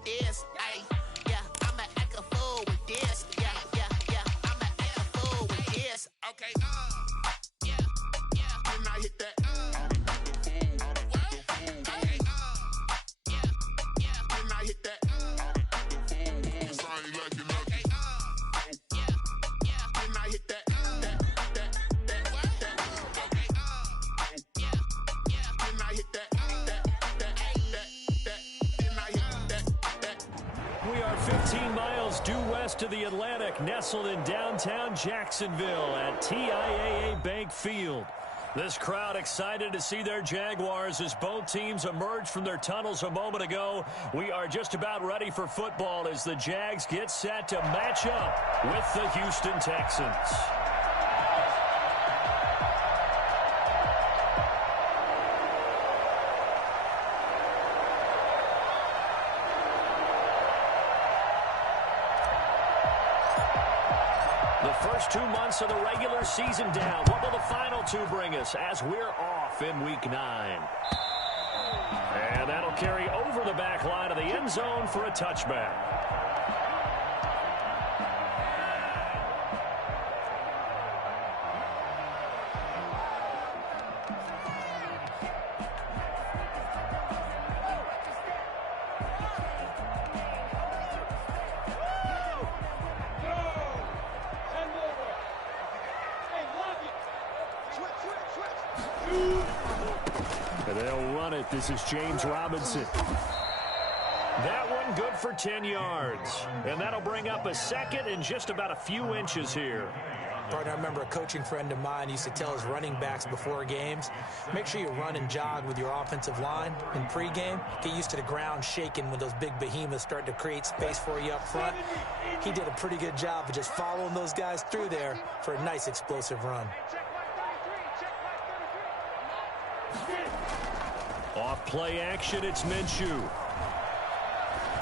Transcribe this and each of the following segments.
with this. Ay, yeah, I'ma act a fool with this. Yeah, yeah, yeah, I'ma act a fool with this. Okay, yeah, yeah. When I hit that, okay, yeah, yeah. When I hit that, cause I ain't liking nothing. Yeah, yeah. When I hit that, okay, yeah, yeah. When I hit that. We are 15 miles due west of the Atlantic, nestled in downtown Jacksonville at TIAA Bank Field. This crowd excited to see their Jaguars as both teams emerged from their tunnels a moment ago. We are just about ready for football as the Jags get set to match up with the Houston Texans. The first 2 months of the regular season down. What will the final two bring us as we're off in Week 9? And that'll carry over the back line of the end zone for a touchback. And they'll run it. This is James Robinson. That one good for 10 yards. And that'll bring up a second and just about a few inches here. Partner, I remember a coaching friend of mine used to tell his running backs before games, make sure you run and jog with your offensive line in pregame. Get used to the ground shaking when those big behemoths start to create space for you up front. He did a pretty good job of just following those guys through there for a nice explosive run. Off play action, it's Minshew.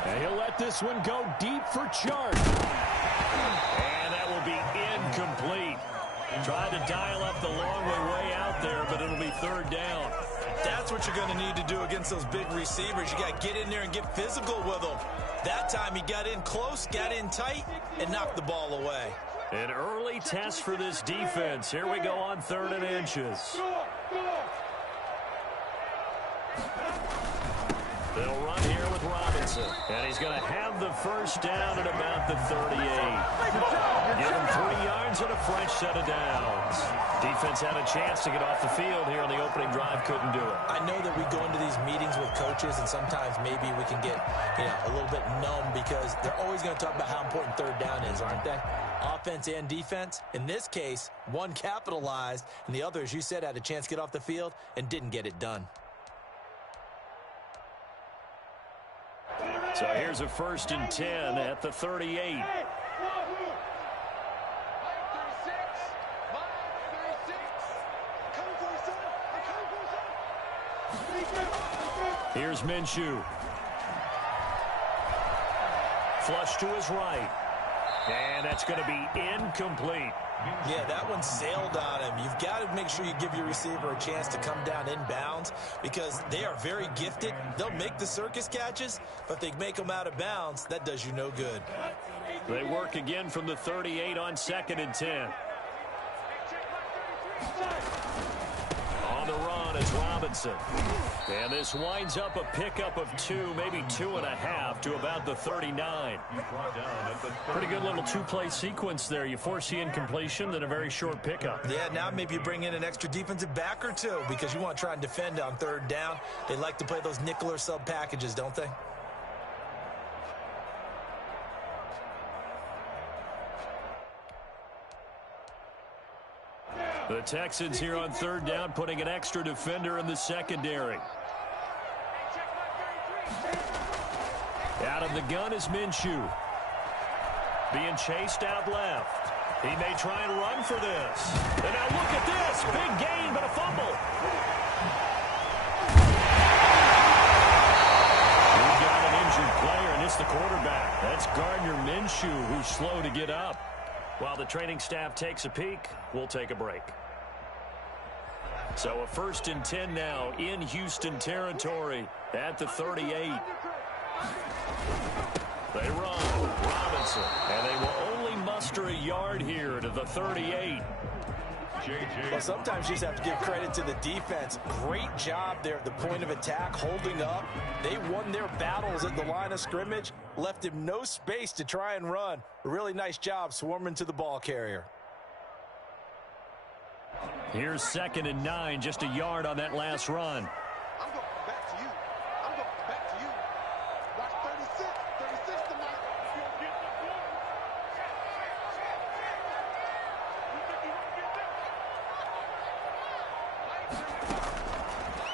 And he'll let this one go deep for Chark. And that will be incomplete. Tried to dial up the long way out there, but it'll be third down. That's what you're going to need to do against those big receivers. You got to get in there and get physical with them. That time he got in close, got in tight, and knocked the ball away. An early test for this defense. Here we go on 3rd and inches. They'll run here with Robinson. And he's going to have the first down at about the 38. Give him 3 yards and a fresh set of downs. Defense had a chance to get off the field here on the opening drive. Couldn't do it. I know that we go into these meetings with coaches, and sometimes maybe we can get a little bit numb because they're always going to talk about how important third down is, aren't they? Offense and defense. In this case, one capitalized, and the other, as you said, had a chance to get off the field and didn't get it done. So here's a 1st and 10 at the 38. Here's Minshew. Flush to his right. And that's going to be incomplete. Yeah, that one sailed on him. You've got to make sure you give your receiver a chance to come down inbounds because they are very gifted. They'll make the circus catches, but if they make them out of bounds, that does you no good. They work again from the 38 on 2nd and 10. On the run is Robinson. And this winds up a pickup of 2, maybe 2.5 to about the 39. Pretty good little 2-play sequence there. You force the incompletion, then a very short pickup. Yeah, now maybe you bring in an extra defensive back or two because you want to try and defend on 3rd down. They like to play those nickel or sub packages, don't they? The Texans here on 3rd down, putting an extra defender in the secondary. Out of the gun is Minshew. Being chased out left. He may try and run for this. And now look at this. Big gain, but a fumble. We've got an injured player, and it's the quarterback. That's Gardner Minshew, who's slow to get up. While the training staff takes a peek, we'll take a break. So a 1st and 10 now in Houston territory at the 38. They run. Robinson. And they will only muster a yard here to the 38. Well, sometimes you just have to give credit to the defense. Great job there at the point of attack, holding up. They won their battles at the line of scrimmage, left him no space to try and run. A really nice job swarming to the ball carrier. Here's 2nd and 9, just a yard on that last run. I'm going back to you. I'm going back to you. Watch 36. 36 tonight.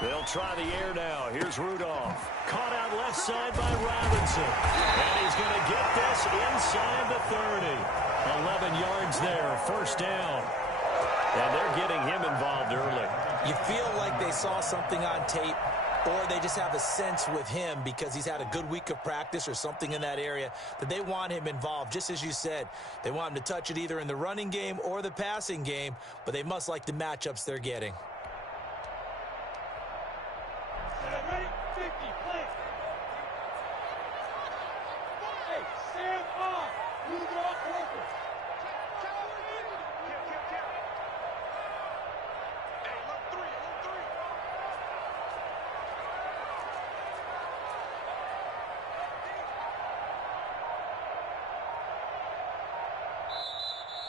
They'll try the air now. Here's Rudolph. Caught out left side by Robinson. And he's going to get this inside the 30. 11 yards there, first down. And they're getting him involved early. You feel like they saw something on tape, or they just have a sense with him because he's had a good week of practice or something in that area that they want him involved. Just as you said, they want him to touch it either in the running game or the passing game, but they must like the matchups they're getting.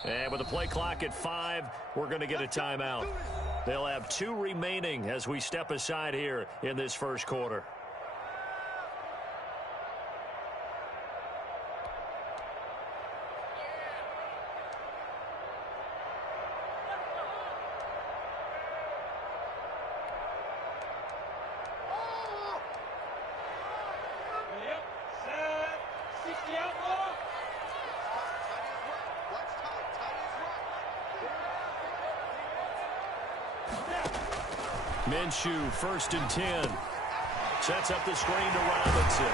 And with the play clock at 5, we're going to get a timeout. They'll have 2 remaining as we step aside here in this first quarter. Minshew, 1st and 10. Sets up the screen to Robinson.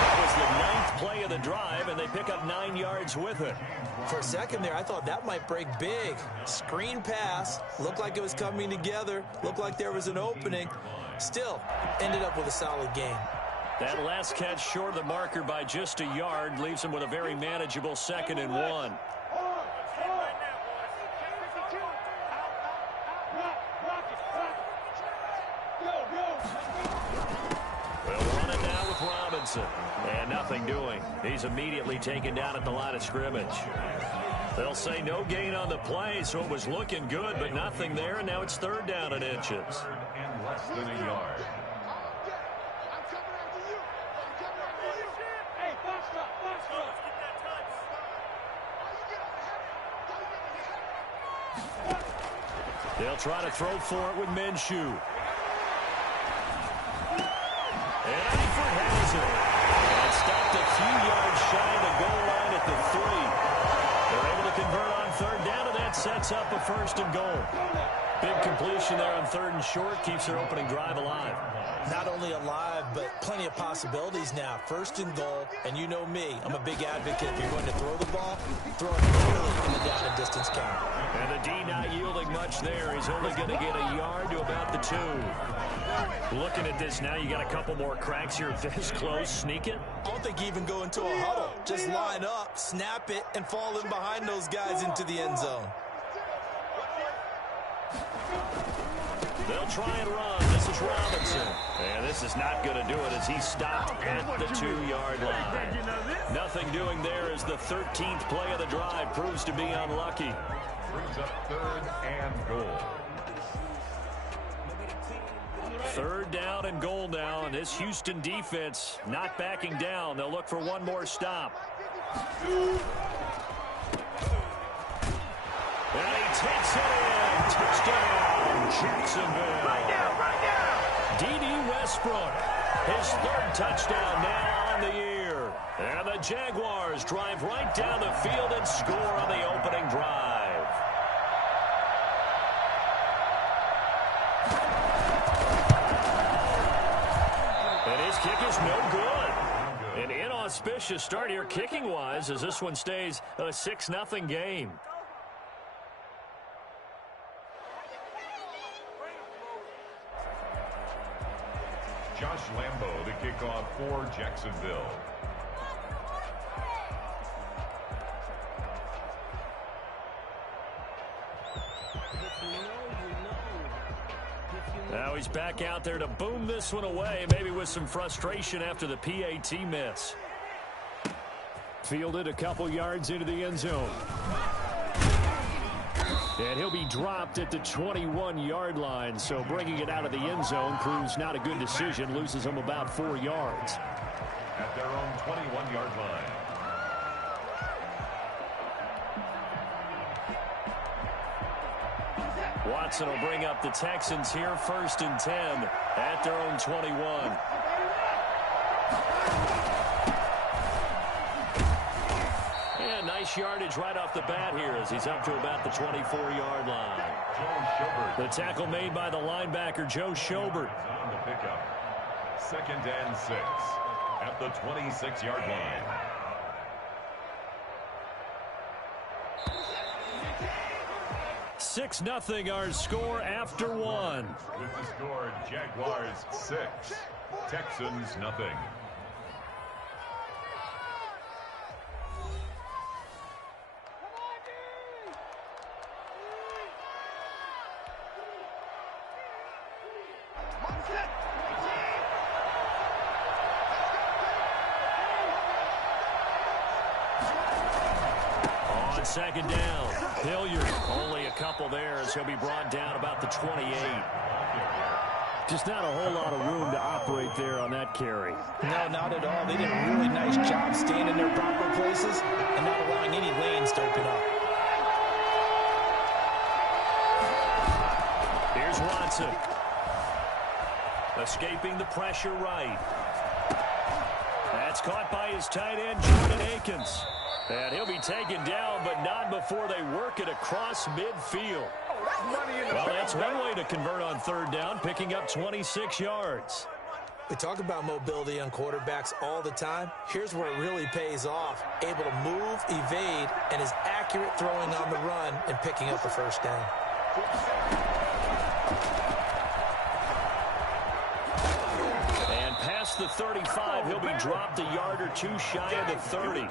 That was the 9th play of the drive, and they pick up 9 yards with it. For a second there, I thought that might break big. Screen pass. Looked like it was coming together. Looked like there was an opening. Still, ended up with a solid game. That last catch short of the marker by just a yard leaves him with a very manageable 2nd and 1. And nothing doing. He's immediately taken down at the line of scrimmage. They'll say no gain on the play, so it was looking good, but nothing there, and now it's 3rd down and inches. And less than a yard. They'll try to throw for it with Minshew. And Eifert has it. And stopped a few yards shy of the goal line at the 3. They're able to convert on 3rd down, and that sets up a 1st and goal. Big completion there on 3rd and short. Keeps their opening drive alive. Not only alive, but plenty of possibilities now. 1st and goal, and you know me. I'm a big advocate. If you're going to throw the ball, throw it early in the down and distance count. And the D not yielding much there. He's only going to get a yard to about the 2. Looking at this now, you got a couple more cracks here. This close, sneak it. I don't think you even go into a huddle. Just line up, snap it, and fall in behind those guys into the end zone. They'll try and run. This is Robinson. And this is not going to do it as he stopped at the 2-yard line. Nothing doing there as the 13th play of the drive proves to be unlucky. Brings up 3rd and goal. 3rd down and goal now, and this Houston defense not backing down. They'll look for one more stop. And he takes it in. Touchdown, Jacksonville. Right now. D.D. Westbrook, his 3rd touchdown now on the year. And the Jaguars drive right down the field and score on the opening drive. And his kick is no good. An inauspicious start here kicking-wise as this one stays a 6-0 game. Josh Lambo to kick off for Jacksonville. Now he's back out there to boom this one away, maybe with some frustration after the PAT miss. Fielded a couple yards into the end zone. And he'll be dropped at the 21-yard line, so bringing it out of the end zone proves not a good decision, loses him about 4 yards. At their own 21-yard line. Watson will bring up the Texans here, 1st and 10 at their own 21. And nice yardage right off the bat here as he's up to about the 24-yard line. The tackle made by the linebacker, Joe Schobert. On the pickup. 2nd and 6 at the 26-yard line. Six nothing our score after one. With the score, Jaguars 6, Texans nothing. On 2nd down, Hilliard, only a couple there as he'll be brought down about the 28. Just not a whole lot of room to operate there on that carry. No, not at all. They did a really nice job staying in their proper places and not allowing any lanes to open up. Here's Watson. Escaping the pressure right. That's caught by his tight end, Jordan Akins. And he'll be taken down, but not before they work it across midfield. Well, that's one way to convert on 3rd down, picking up 26 yards. We talk about mobility on quarterbacks all the time. Here's where it really pays off. Able to move, evade, and is accurate throwing on the run and picking up a 1st down. And past the 35, he'll be dropped a yard or two shy of the 30.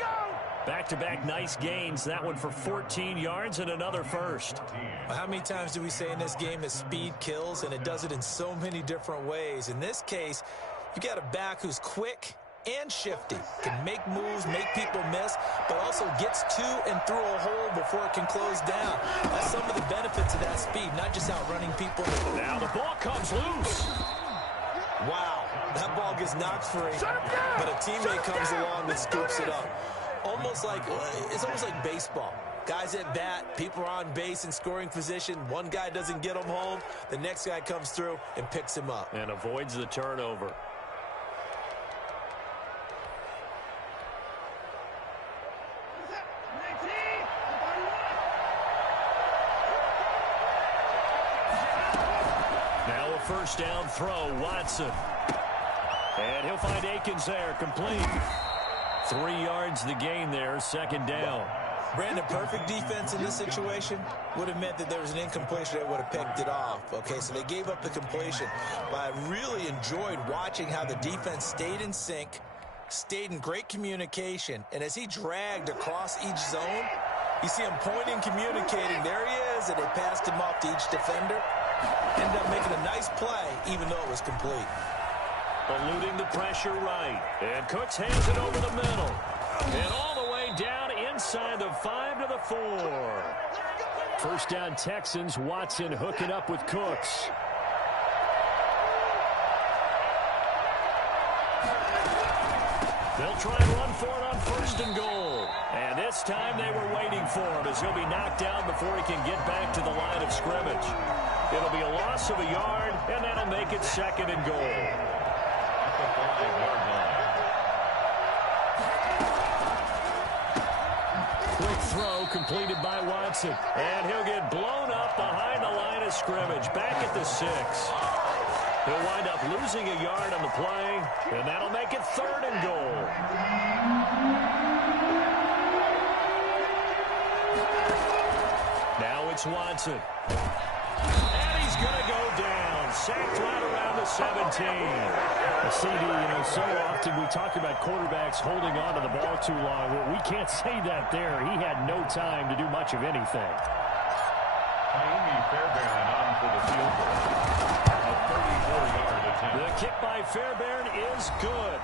Back-to-back nice gains. That one for 14 yards and another 1st. How many times do we say in this game that speed kills, and it does it in so many different ways? In this case, you got a back who's quick and shifty, can make moves, make people miss, but also gets to and through a hole before it can close down. That's some of the benefits of that speed, not just outrunning people. Now the ball comes loose. Wow, that ball gets knocked free, but a teammate comes along and scoops it up. It's almost like baseball. Guys at bat, people are on base in scoring position. One guy doesn't get him home. The next guy comes through and picks him up. And avoids the turnover. Now a 1st down throw, Watson. And he'll find Akins there, complete. 3 yards the gain there, 2nd down. Brandon, perfect defense in this situation would have meant that there was an incompletion that would have picked it off. Okay, so they gave up the completion. But I really enjoyed watching how the defense stayed in sync, stayed in great communication, and as he dragged across each zone, you see him pointing, communicating. There he is, and they passed him off to each defender. Ended up making a nice play, even though it was complete. Eluding the pressure right. And Cooks hands it over the middle. And all the way down inside the 5 to the 4. 1st down Texans. Watson hooking up with Cooks. They'll try and run for it on 1st and goal. And this time they were waiting for him as he'll be knocked down before he can get back to the line of scrimmage. It'll be a loss of a yard, and that'll make it 2nd and goal. Quick throw completed by Watson. And he'll get blown up behind the line of scrimmage. Back at the 6. He'll wind up losing a yard on the play. And that'll make it 3rd and goal. Now it's Watson. And he's going to go down. sacked right around the 17. CD, so often we talk about quarterbacks holding on to the ball too long. Well, we can't say that there. He had no time to do much of anything. Fairbairn on for the field goal. A 34-yard attempt. The kick by Fairbairn is good.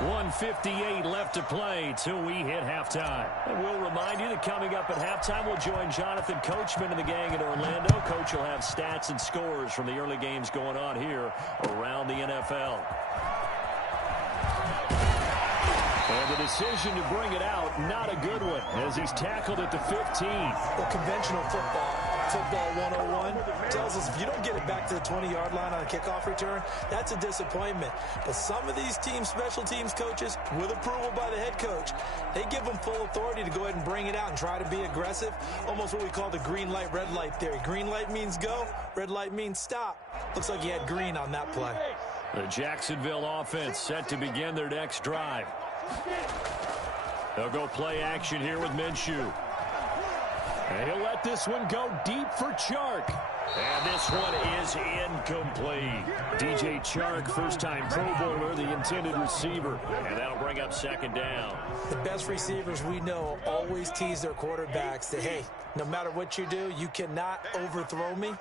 1:58 left to play till we hit halftime. And we'll remind you that coming up at halftime, we'll join Jonathan Coachman and the gang in Orlando. Coach will have stats and scores from the early games going on here around the NFL. And the decision to bring it out, not a good one, as he's tackled at the 15. Well, conventional football 101, tells us if you don't get it back to the 20-yard line on a kickoff return, that's a disappointment. But some of these special teams coaches, with approval by the head coach, they give them full authority to go ahead and bring it out and try to be aggressive, almost what we call the green light, red light theory. Green light means go, red light means stop. Looks like he had green on that play. The Jacksonville offense set to begin their next drive. They'll go play action here with Minshew. And he'll let this one go deep for Chark. And this one is incomplete. DJ Chark, first-time Pro Bowler, the intended receiver. And that'll bring up second down. The best receivers we know always tease their quarterbacks that, hey, no matter what you do, you cannot overthrow me.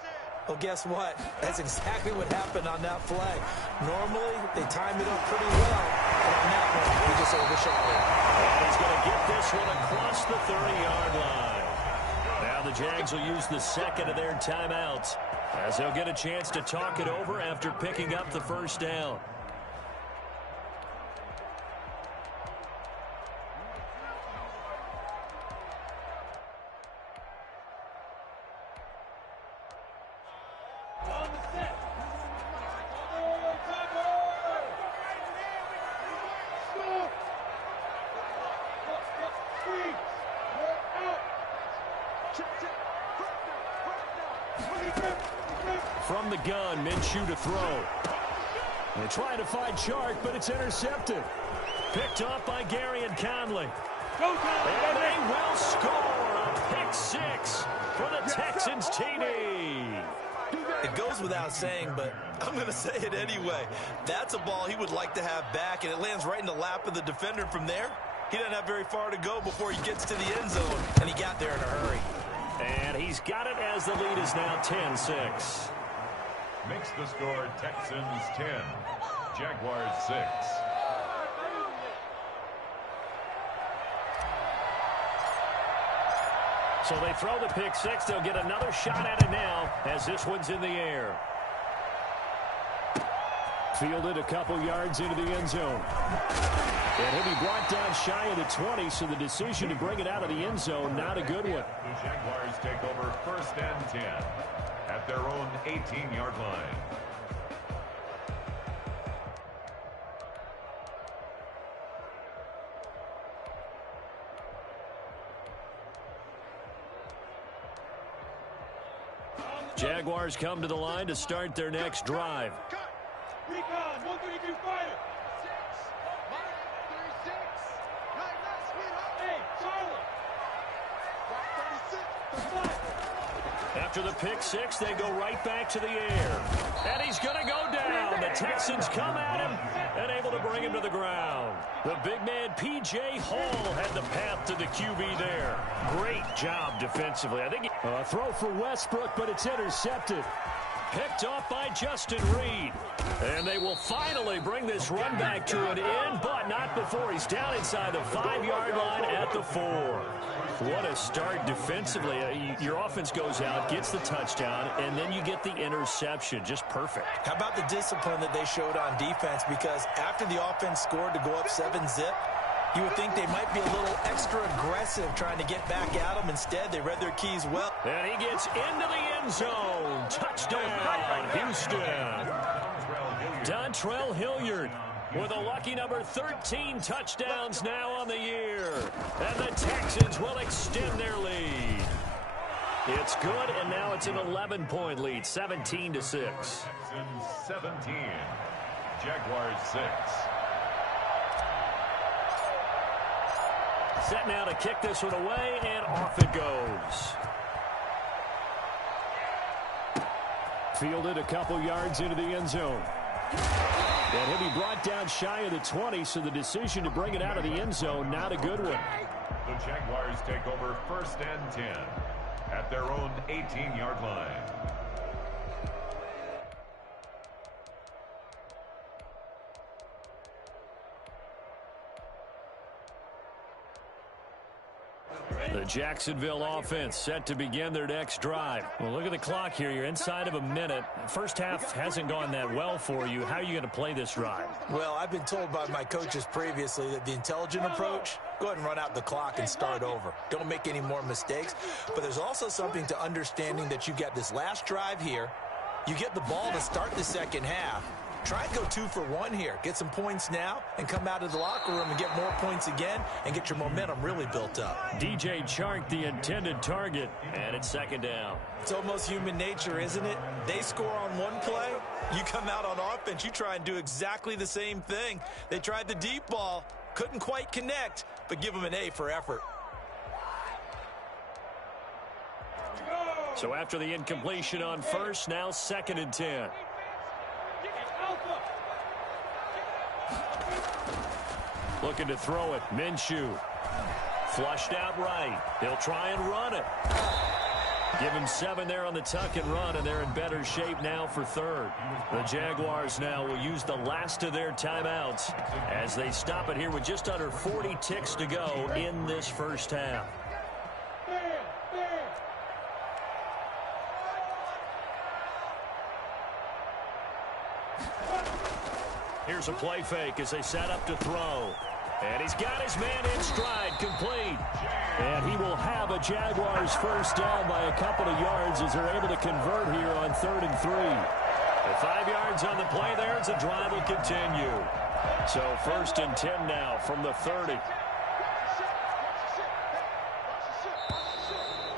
Well, guess what? That's exactly what happened on that play. Normally, they time it up pretty well, but on that one, he just overshot it. And he's going to get this one across the 30-yard line. Now the Jags will use the second of their timeouts as they'll get a chance to talk it over after picking up the first down. From the gun, Minshew to throw. They're trying to find Chark, but it's intercepted. Picked off by Gary and Conley. And they will score a pick six for the Texans TD. It goes without saying, but I'm going to say it anyway. That's a ball he would like to have back, and it lands right in the lap of the defender from there. He doesn't have very far to go before he gets to the end zone, and he got there in a hurry. And he's got it as the lead is now 10-6. Makes the score Texans 10, Jaguars 6. So they throw the pick six. They'll get another shot at it now as this one's in the air. Fielded a couple yards into the end zone. And he'll be brought down shy of the 20, so the decision to bring it out of the end zone, not a good one. The Jaguars take over 1st and 10 at their own 18-yard line. Jaguars come to the line to start their next drive. Recon, 132 fighter. 6, 136. Hey, Charlie. 36. After the pick six, they go right back to the air. And he's going to go down. The Texans come at him and able to bring him to the ground. The big man, P.J. Hall, had the path to the QB there. Great job defensively. I think a throw for Westbrook, but it's intercepted. Picked off by Justin Reed. And they will finally bring this run back to an end, but not before he's down inside the 5-yard line at the 4. What a start defensively. Your offense goes out, gets the touchdown, and then you get the interception. Just perfect. How about the discipline that they showed on defense? Because after the offense scored to go up 7-zip, you would think they might be a little extra aggressive trying to get back at them. Instead, they read their keys well. And he gets into the end zone. Touchdown, Houston. Dontrell Hilliard with a lucky number 13 touchdowns now on the year. And the Texans will extend their lead. It's good, and now it's an 11-point lead, 17-6. Texans 17, Jaguars 6. Set now to kick this one away, and off it goes. Fielded a couple yards into the end zone. And he'll be brought down shy of the 20, so the decision to bring it out of the end zone, not a good one. The Jaguars take over 1st and 10 at their own 18-yard line. The Jacksonville offense set to begin their next drive. Well, look at the clock here. You're inside of a minute. First half hasn't gone that well for you. How are you going to play this drive? Well, I've been told by my coaches previously that the intelligent approach, go ahead and run out the clock and start over. Don't make any more mistakes. But there's also something to understanding that you get this last drive here. You get the ball to start the second half. Try and go 2 for 1 here. Get some points now and come out of the locker room and get more points again and get your momentum really built up. DJ Chark, the intended target, and it's 2nd down. It's almost human nature, isn't it? They score on one play. You come out on offense, you try and do exactly the same thing. They tried the deep ball, couldn't quite connect, but give them an A for effort. So after the incompletion on first, now 2nd and 10. Looking to throw it. Minshew. Flushed out right. They'll try and run it. Give him 7 there on the tuck and run, and they're in better shape now for 3rd. The Jaguars now will use the last of their timeouts as they stop it here with just under 40 ticks to go in this first half. Here's a play fake as they set up to throw. And he's got his man in stride, complete. And he will have a Jaguars first down by a couple of yards as they're able to convert here on 3rd and 3. With 5 yards on the play there as the drive will continue. So 1st and 10 now from the 30.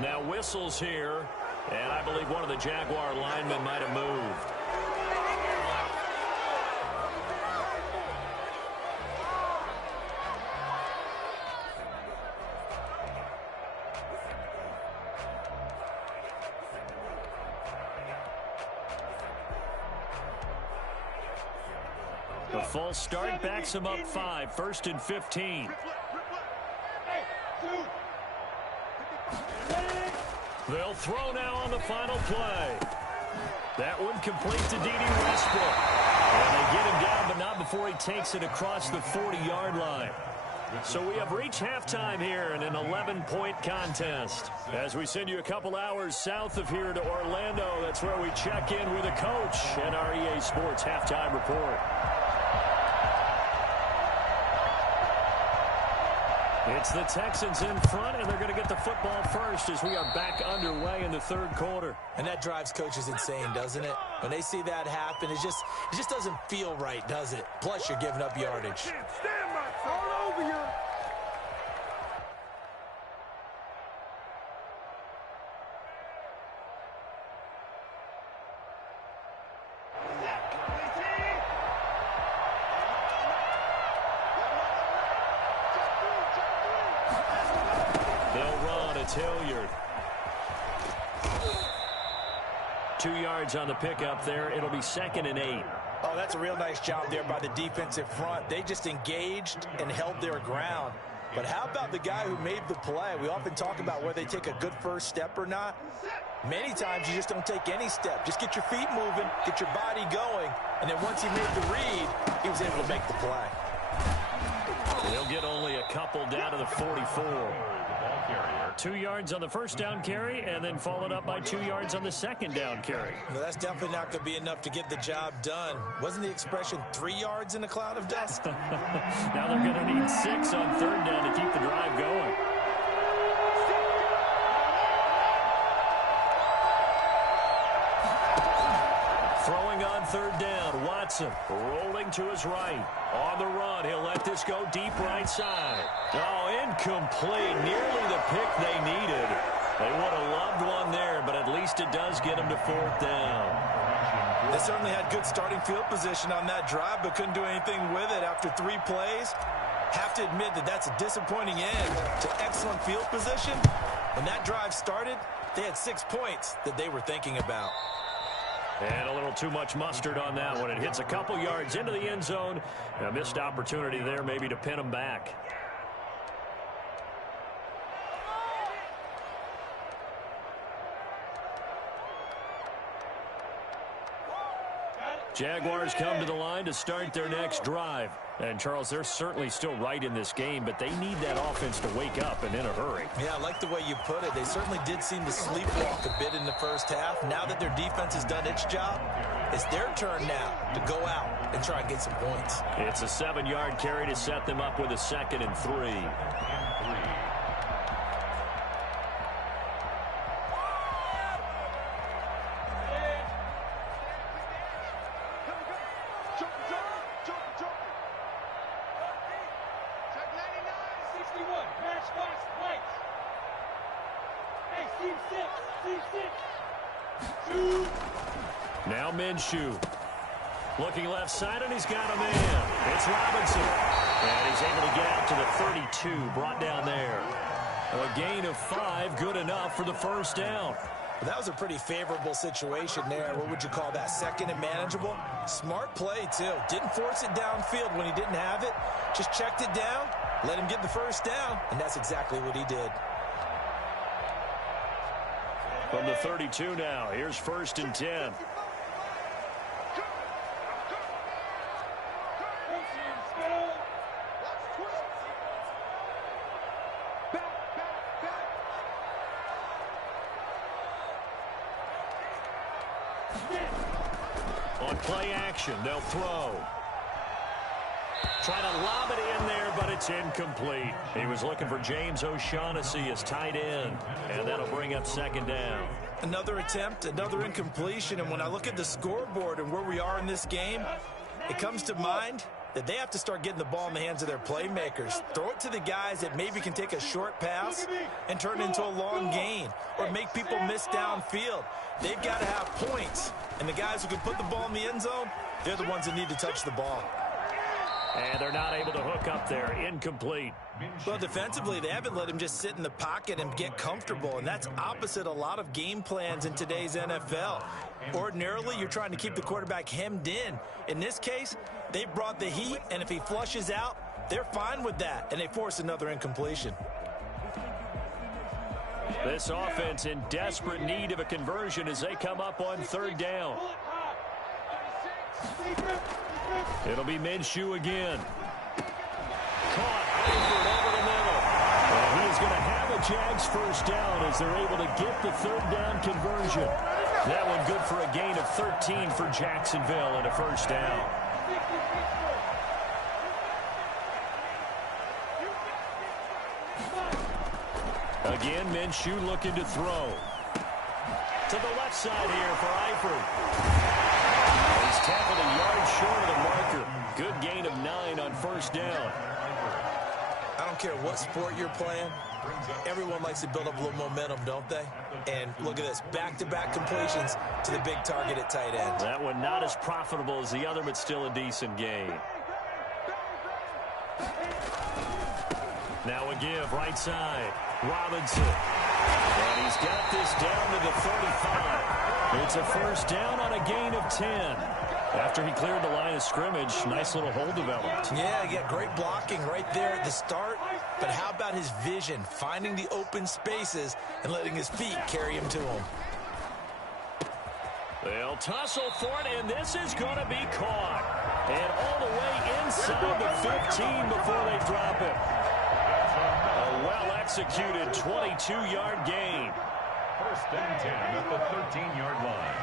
Now whistles here, and I believe one of the Jaguar linemen might have moved. The false start backs him up 5, 1st and 15. They'll throw now on the final play. That one complete to D.D. Westbrook. And they get him down, but not before he takes it across the 40-yard line. So we have reached halftime here in an 11-point contest. As we send you a couple hours south of here to Orlando, that's where we check in with a coach and our EA Sports halftime report. It's the Texans in front, and they're going to get the football first as we are back underway in the 3rd quarter. And that drives coaches insane, doesn't it? When they see that happen, it just doesn't feel right, does it? Plus, you're giving up yardage. Stand by, all over you. Hilliard. 2 yards on the pickup there. It'll be 2nd and 8. Oh, that's a real nice job there by the defensive front. They just engaged and held their ground. But how about the guy who made the play? We often talk about whether they take a good first step or not. Many times you just don't take any step. Just get your feet moving, get your body going, and then once he made the read, he was able to make the play. They'll get only a couple down to the 44. 2 yards on the first down carry, and then followed up by 2 yards on the second down carry. Well, that's definitely not going to be enough to get the job done. Wasn't the expression 3 yards in a cloud of dust? Now they're going to need 6 on 3rd down to keep the drive going. Throwing on 3rd down, Watson rolling to his right. On the run, he'll let this go deep right side. Oh, incomplete. Nearly the pick they needed. They would have loved one there, but at least it does get them to 4th down. They certainly had good starting field position on that drive, but couldn't do anything with it after 3 plays. Have to admit that that's a disappointing end to excellent field position. When that drive started, they had 6 points that they were thinking about. And a little too much mustard on that one. It hits a couple yards into the end zone. A missed opportunity there maybe to pin them back. Jaguars come to the line to start their next drive. And, Charles, they're certainly still right in this game, but they need that offense to wake up and in a hurry. Yeah, I like the way you put it. They certainly did seem to sleepwalk a bit in the first half. Now that their defense has done its job, it's their turn now to go out and try and get some points. It's a 7-yard carry to set them up with a 2nd and 3. Now Minshew. Looking left side, and he's got a man. It's Robinson. And he's able to get out to the 32, brought down there. A gain of 5, good enough for the first down. That was a pretty favorable situation there. What would you call that? 2nd and manageable? Smart play, too. Didn't force it downfield when he didn't have it. Just checked it down, let him get the first down, and that's exactly what he did. From the 32 now, here's 1st and 10. On play action, they'll throw. Trying to lob it in there, but it's incomplete. He was looking for James O'Shaughnessy as tight end, and that'll bring up 2nd down. Another attempt, another incompletion, and when I look at the scoreboard and where we are in this game, it comes to mind that they have to start getting the ball in the hands of their playmakers. Throw it to the guys that maybe can take a short pass and turn it into a long gain or make people miss downfield. They've got to have points, and the guys who can put the ball in the end zone, they're the ones that need to touch the ball. And they're not able to hook up there. Incomplete. Well, defensively, they haven't let him just sit in the pocket and get comfortable, and that's opposite a lot of game plans in today's NFL. Ordinarily, you're trying to keep the quarterback hemmed in. In this case, they brought the heat, and if he flushes out, they're fine with that, and they force another incompletion. This offense in desperate need of a conversion as they come up on 3rd down. It'll be Minshew again. Caught over the middle. And he is going to have a Jags first down as they're able to get the 3rd down conversion. That one good for a gain of 13 for Jacksonville and a first down. Again, Minshew looking to throw. To the left side here for Eifert. He's tackled a yard short of the marker. Good gain of 9 on 1st down. I don't care what sport you're playing. Everyone likes to build up a little momentum, don't they? And look at this, back-to-back completions to the big target at tight end. That one not as profitable as the other, but still a decent gain. Now a give, right side. Robinson. And he's got this down to the 35. It's a first down on a gain of 10. After he cleared the line of scrimmage, nice little hole developed. Yeah, great blocking right there at the start. But how about his vision, finding the open spaces and letting his feet carry him to him? They'll tussle for it, and this is going to be caught. And all the way inside the 15 before they drop it. A well-executed 22-yard gain. 1st and 10 at the 13-yard line.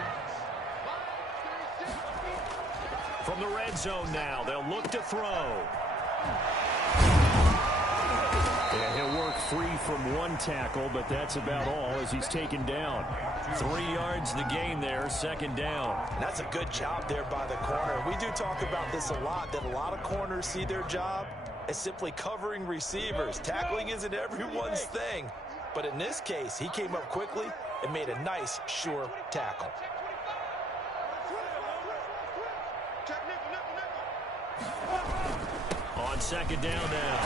From the red zone now, they'll look to throw. And he'll work free from one tackle, but that's about all as he's taken down. 3 yards the gain there, 2nd down. And that's a good job there by the corner. We do talk about this a lot, that a lot of corners see their job as simply covering receivers. Tackling isn't everyone's thing. But in this case, he came up quickly and made a nice, sure tackle. On 2nd down now,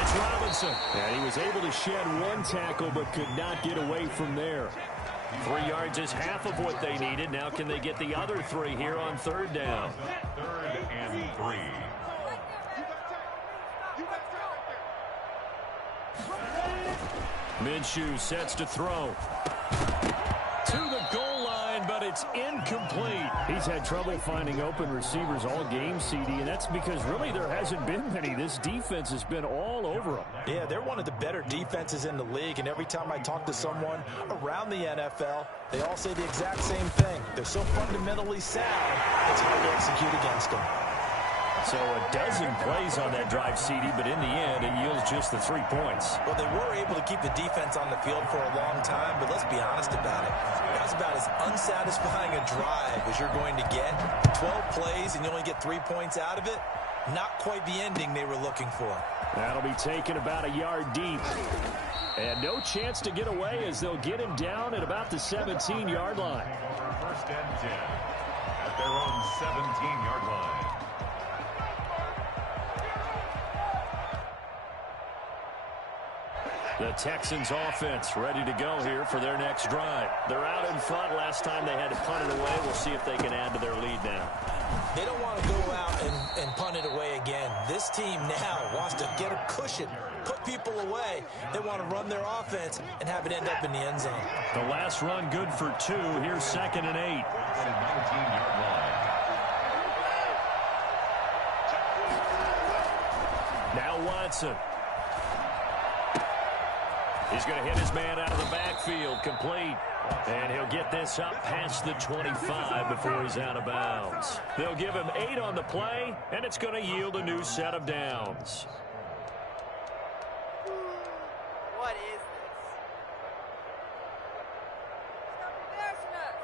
it's Robinson. And he was able to shed one tackle but could not get away from there. 3 yards is half of what they needed. Now can they get the other 3 here on third down? 3rd and 3. Minshew sets to throw. To the goal line, but it's incomplete. He's had trouble finding open receivers all game, CD, and that's because really there hasn't been many. This defense has been all over them. Yeah, they're one of the better defenses in the league, and every time I talk to someone around the NFL, they all say the exact same thing. They're so fundamentally sound, it's hard to execute against them. So a dozen plays on that drive, CD, but in the end, it yields just the 3 points. Well, they were able to keep the defense on the field for a long time, but let's be honest about it. That was about as unsatisfying a drive as you're going to get. 12 plays and you only get 3 points out of it. Not quite the ending they were looking for. That'll be taken about a yard deep. And no chance to get away as they'll get him down at about the 17-yard line. 1st and 10 at their own 17-yard line. The Texans offense ready to go here for their next drive. They're out in front. Last time they had to punt it away. We'll see if they can add to their lead now. They don't want to go out and punt it away again. This team now wants to get a cushion, put people away. They want to run their offense and have it end up in the end zone. The last run good for 2. Here's 2nd and 8. 19-yard line. Now Watson. He's going to hit his man out of the backfield, complete. And he'll get this up past the 25 before he's out of bounds. They'll give him 8 on the play, and it's going to yield a new set of downs. What is this? Stop embarrassing us.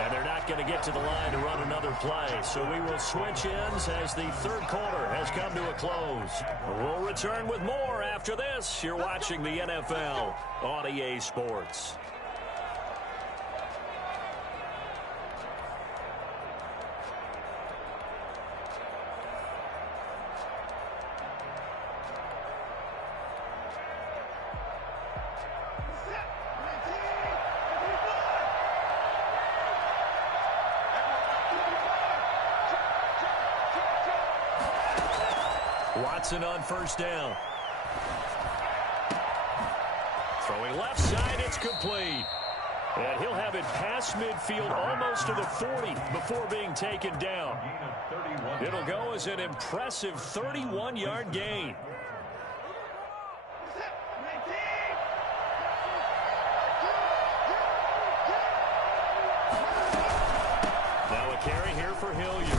And they're not going to get to the line to run another play. So we will switch ends as the third quarter has come to a close. We'll return with more after this. You're watching the NFL on EA Sports. Watson on first down. Throwing left side, it's complete. And he'll have it past midfield almost to the 40 before being taken down. It'll go as an impressive 31-yard gain. Now a carry here for Hilliard.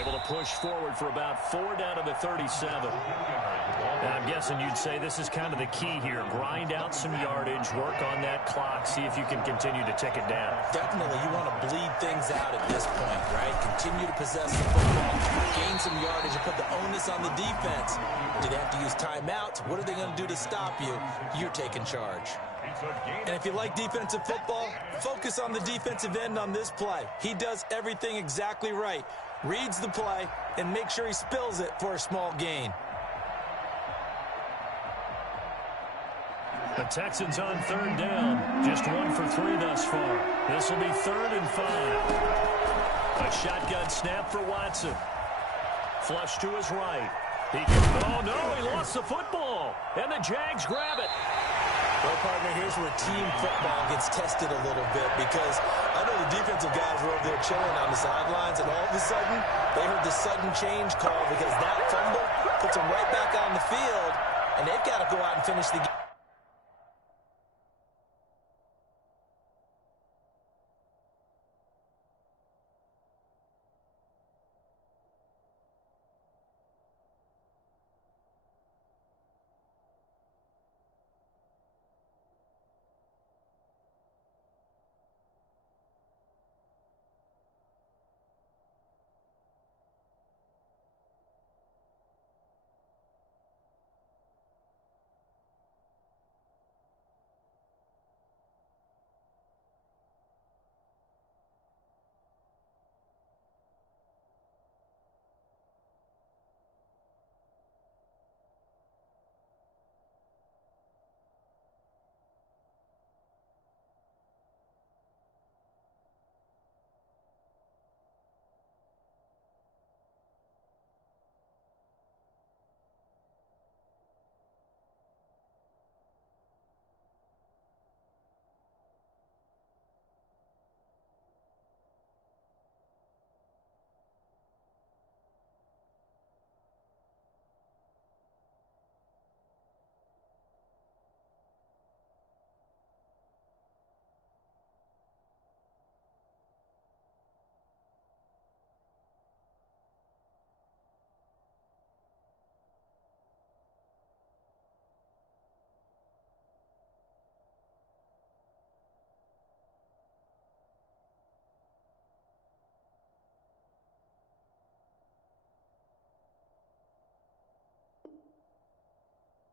Able to push forward for about 4 down to the 37. Now, I'm guessing you'd say this is kind of the key here. Grind out some yardage, work on that clock, see if you can continue to tick it down. Definitely, you want to bleed things out at this point, right? Continue to possess the football, gain some yardage, and put the onus on the defense. Do they have to use timeouts? What are they going to do to stop you? You're taking charge. And if you like defensive football, focus on the defensive end on this play. He does everything exactly right. Reads the play and make sure he spills it for a small gain. The Texans on third down. Just 1 for 3 thus far. This will be 3rd and 5. A shotgun snap for Watson. Flush to his right. He can, oh no, he lost the football. And the Jags grab it. Well, partner, here's where team football gets tested a little bit because I know the defensive guys were over there chilling on the sidelines, and all of a sudden, they heard the sudden change call because that fumble puts them right back on the field, and they've got to go out and finish the game.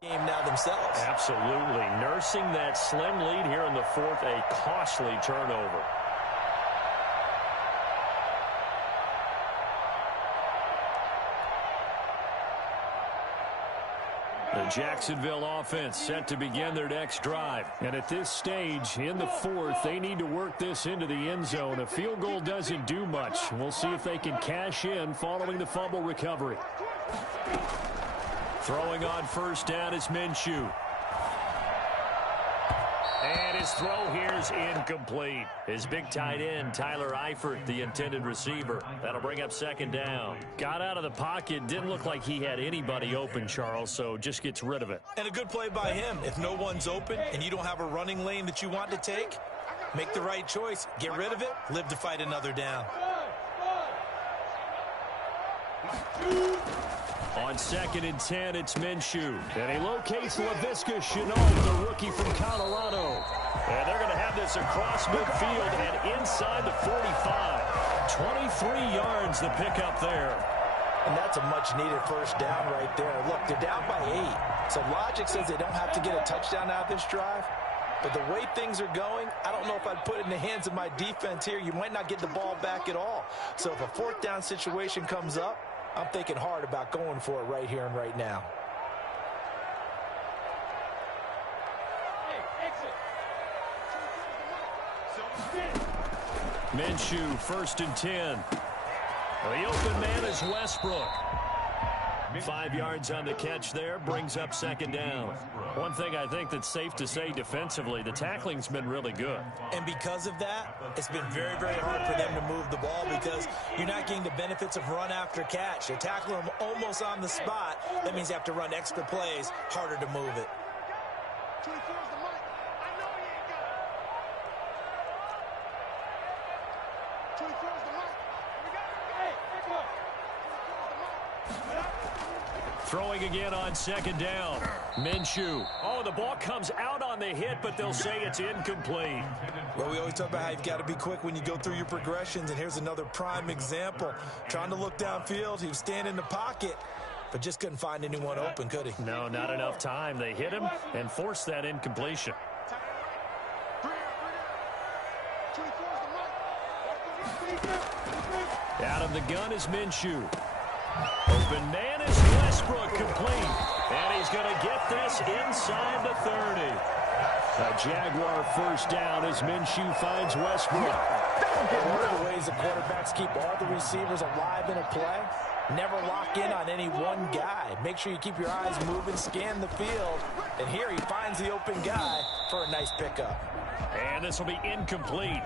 game now themselves. Absolutely. Nursing that slim lead here in the fourth, a costly turnover. The Jacksonville offense set to begin their next drive. And at this stage, in the fourth, they need to work this into the end zone. A field goal doesn't do much. We'll see if they can cash in following the fumble recovery. Throwing on first down is Minshew. And his throw here is incomplete. His big tight end, Tyler Eifert, the intended receiver. That'll bring up second down. Got out of the pocket. Didn't look like he had anybody open, Charles, so just gets rid of it. And a good play by him. If no one's open and you don't have a running lane that you want to take, make the right choice. Get rid of it. Live to fight another down. On 2nd and 10, it's Minshew. And he locates LaVisca Chenault, the rookie from Colorado. And they're going to have this across midfield and inside the 45. 23 yards the pickup there. And that's a much-needed first down right there. Look, they're down by 8. So logic says they don't have to get a touchdown out of this drive. But the way things are going, I don't know if I'd put it in the hands of my defense here. You might not get the ball back at all. So if a fourth down situation comes up, I'm thinking hard about going for it right here and right now. Minshew, 1st and 10. The open man is Westbrook. 5 yards on the catch there, brings up second down. One thing I think that's safe to say defensively, the tackling's been really good. And because of that, it's been very, very hard for them to move the ball because you're not getting the benefits of run after catch. You're tackling them almost on the spot. That means you have to run extra plays, harder to move it. Throwing again on second down. Minshew. Oh, the ball comes out on the hit, but they'll say it's incomplete. Well, we always talk about how you've got to be quick when you go through your progressions, and here's another prime example. Trying to look downfield, he was standing in the pocket, but just couldn't find anyone open, could he? No, not enough time. They hit him and forced that incompletion. Out of the gun is Minshew. Open man is Westbrook, complete. And he's going to get this inside the 30. A Jaguar first down as Minshew finds Westbrook. One of the ways the quarterbacks keep all the receivers alive in a play, never lock in on any one guy. Make sure you keep your eyes moving, scan the field. And here he finds the open guy for a nice pickup. And this will be incomplete.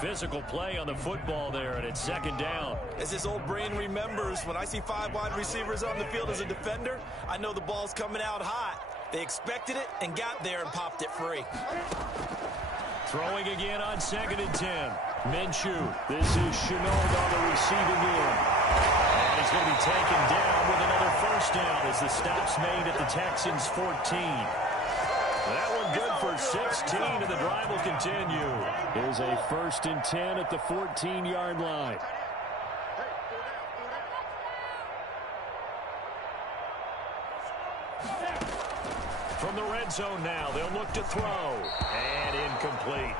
Physical play on the football there, and it's second down. As this old brain remembers, when I see 5 wide receivers on the field as a defender, I know the ball's coming out hot. They expected it and got there and popped it free. Throwing again on 2nd and 10. Minshew. This is Chenault on the receiving end. And he's going to be taken down with another first down as the stop's made at the Texans' 14. That one good for 16, and the drive will continue. Here's a 1st and 10 at the 14-yard line. From the red zone now, they'll look to throw. And incomplete.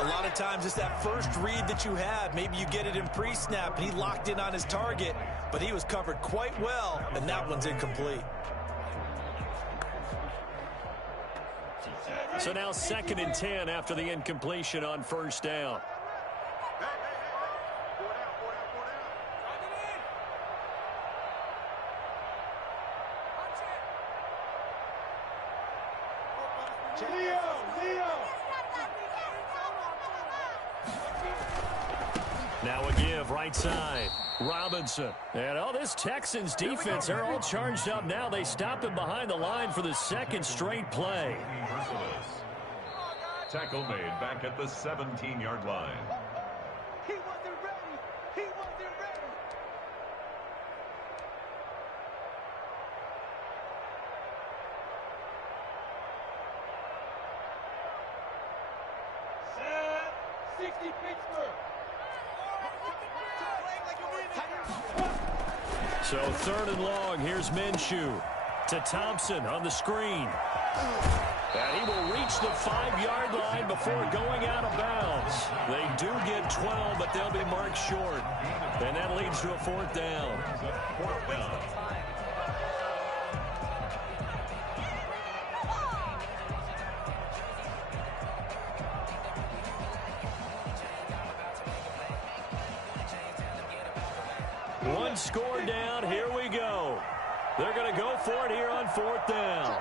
A lot of times it's that first read that you have. Maybe you get it in pre-snap, and he locked in on his target, but he was covered quite well, and that one's incomplete. So now 2nd and 10 after the incompletion on first down. Now a give right side. Robinson. And this Texans defense, they're all charged up now. They stop him behind the line for the second straight play. Tackle made back at the 17-yard line. He wasn't ready. He wasn't ready. Set. 60 Pittsburgh. So 3rd and long, here's Minshew. To Thompson on the screen. And he will reach the 5-yard line before going out of bounds. They do get 12, but they'll be marked short. And that leads to a 4th down. One score down. Here we go. They're going to go for it here on 4th down.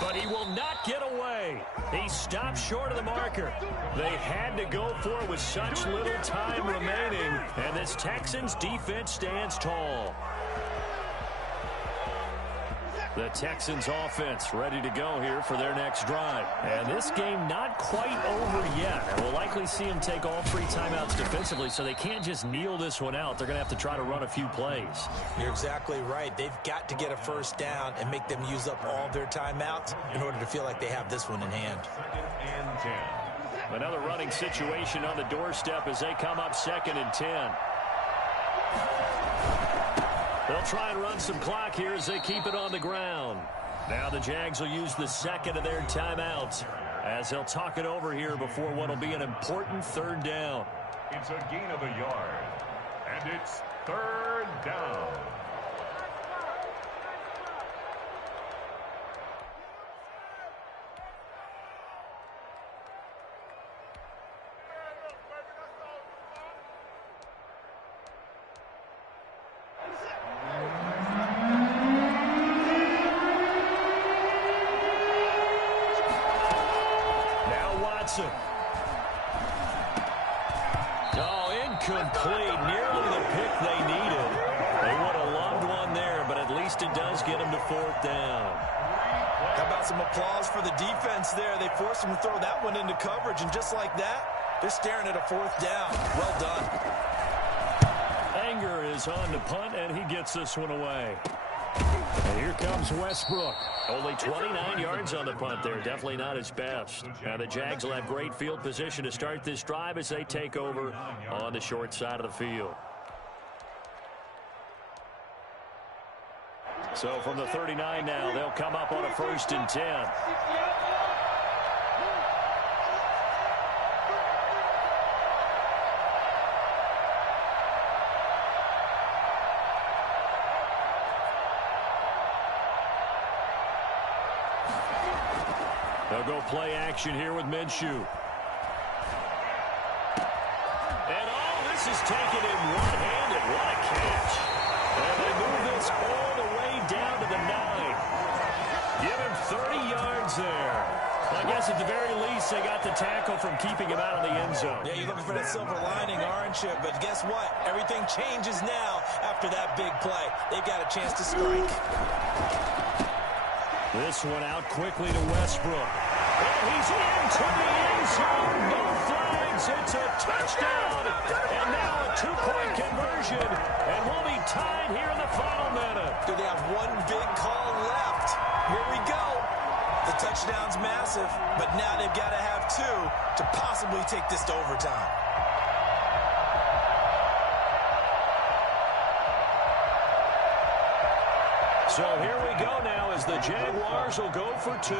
But he will not get away. He stopped short of the marker. They had to go for it with such little time remaining. And this Texans defense stands tall. The Texans offense ready to go here for their next drive. And this game not quite over yet. And we'll likely see them take all 3 timeouts defensively, so they can't just kneel this one out. They're going to have to try to run a few plays. You're exactly right. They've got to get a 1st down and make them use up all their timeouts in order to feel like they have this one in hand. Another running situation on the doorstep as they come up 2nd and 10. They'll try and run some clock here as they keep it on the ground. Now the Jags will use the 2nd of their timeouts as they'll talk it over here before what will be an important 3rd down. It's a gain of a yard, and it's 3rd down. Oh, incomplete. Nearly the pick they needed. They would have loved one there, but at least it does get them to 4th down. How about some applause for the defense there? They forced him to throw that one into coverage, and just like that, they're staring at a 4th down. Well done. Anger is on to punt, and he gets this one away. And here comes Westbrook. Only 29 yards on the punt there. Definitely not his best. Now the Jags will have great field position to start this drive as they take over on the short side of the field. So from the 39 now, they'll come up on a 1st and 10. They'll go play action here with Minshew. And this is taken in one-handed. What a catch. And they move this all the way down to the 9. Give him 30 yards there. I guess at the very least, they got the tackle from keeping him out of the end zone. Yeah, you're looking for that silver lining, aren't you? But guess what? Everything changes now after that big play. They've got a chance to strike. This one out quickly to Westbrook. And he's into the end zone. No flags. It's a touchdown. And now a 2-point conversion. And we'll be tied here in the final minute. Do they have one big call left? Here we go. The touchdown's massive, but now they've got to have 2 to possibly take this to overtime. So here we go now as the Jaguars will go for 2.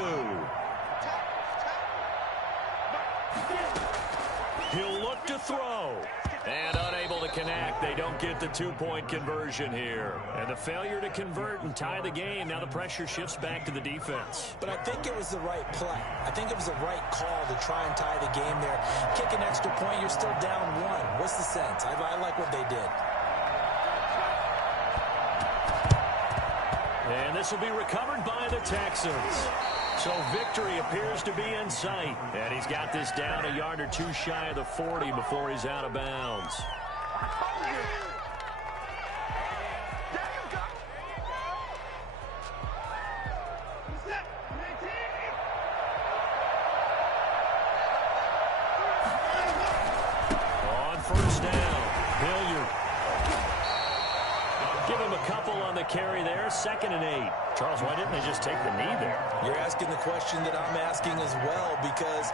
He'll look to throw. And unable to connect. They don't get the 2-point conversion here. And the failure to convert and tie the game. Now the pressure shifts back to the defense. But I think it was the right play. I think it was the right call to try and tie the game there. Kick an extra point, you're still down 1. What's the sense? I like what they did. And this will be recovered by the Texans. So victory appears to be in sight. And he's got this down a yard or 2 shy of the 40 before he's out of bounds. On 1st down, Hilliard. Give him a couple on the carry there. 2nd and 8. Charles, why didn't they just take the knee there? You're asking the question that I'm asking as well, because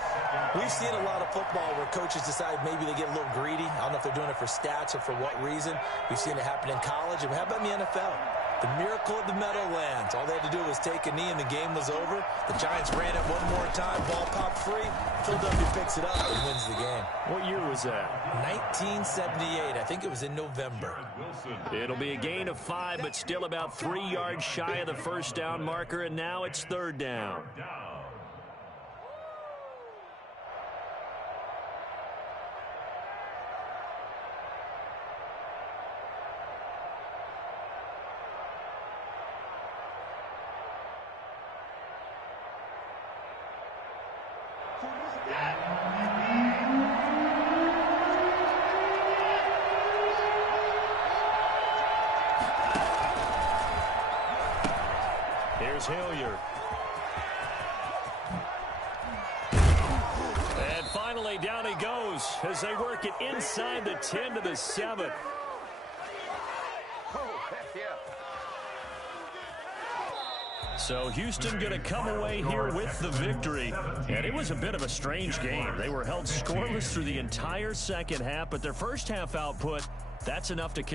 we've seen a lot of football where coaches decide maybe they get a little greedy. I don't know if they're doing it for stats or for what reason. We've seen it happen in college. And how about in the NFL? The miracle of the Meadowlands. All they had to do was take a knee and the game was over. The Giants ran it one more time. Ball popped free. Philadelphia picks it up and wins the game. What year was that? 1978. I think it was in November. It'll be a gain of 5, but still about 3 yards shy of the first down marker, and now it's 3rd down. Here's Hilliard. And finally, down he goes as they work it inside the 10 to the 7. So Houston going to come away here with the victory. And it was a bit of a strange game. They were held scoreless through the entire second half, but their first half output, that's enough to